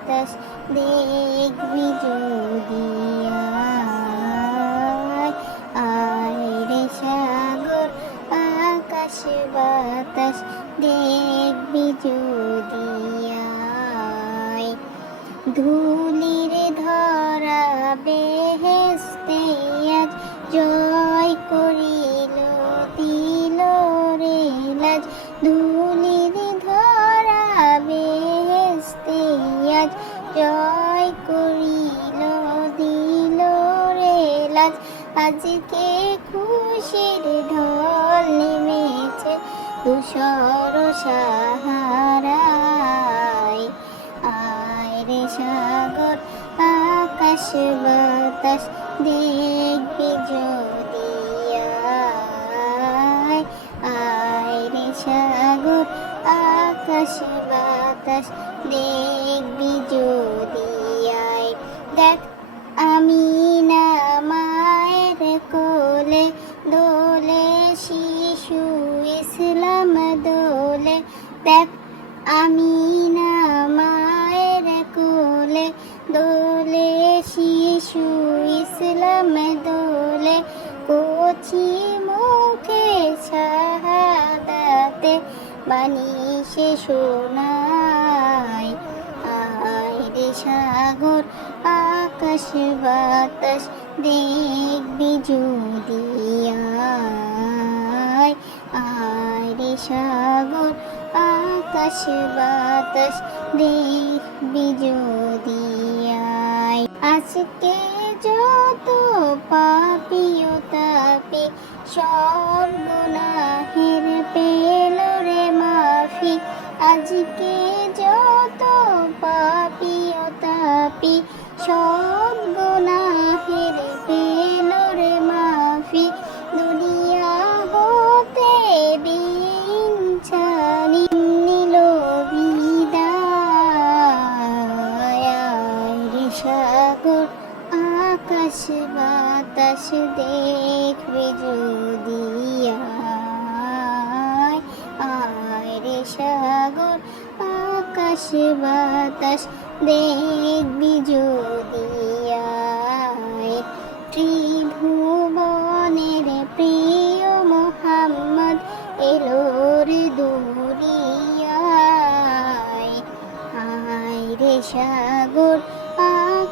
বাতাস দেখবি যদি আয় আয় রে সাগর আকাশ বাতাস দেখবি যদি ধুলির ধরা জয় করিল দিল রে লাজ। আজকে খুশির ঢল নেমেছে তুষর সাহারায়। আয় রে সাগর, আকাশ বাতাস দেখবি যদি আয় রে সাগর, আকাশ বাতাস দেখবি যদি আয়। দেখ, আমি না মায়ের কোলে, দোলে শিশু ইসলাম দোলে। দেখ, আমি না মায়ের কোলে, দোলে শিশু ইসলাম দোলে। কচি মুখে শোনায় আয় রে সাগর, আকাশ, বাতাস দেখবি যদি আয়। আয় রে সাগর, আকাশ, বাতাস দেখবি যদি আজকে যত পাপিও তাপি সব গুনাহের পেল রে মাফি আজকে আকাশ বাতাস দেখবে যদি আয় রে সাগর, আকাশ বাতাস দেখবি যদি ত্রিভুবনের প্রিয় মোহাম্মদ এলো রে দুনিয়ায়, আয় রে সাগর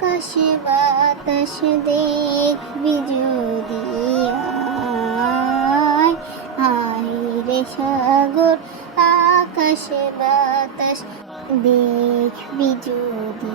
আকাশ বাতাস দেখবি যদি আয়। আয় রে সাগর আকাশে বাতাস দেখবি যদি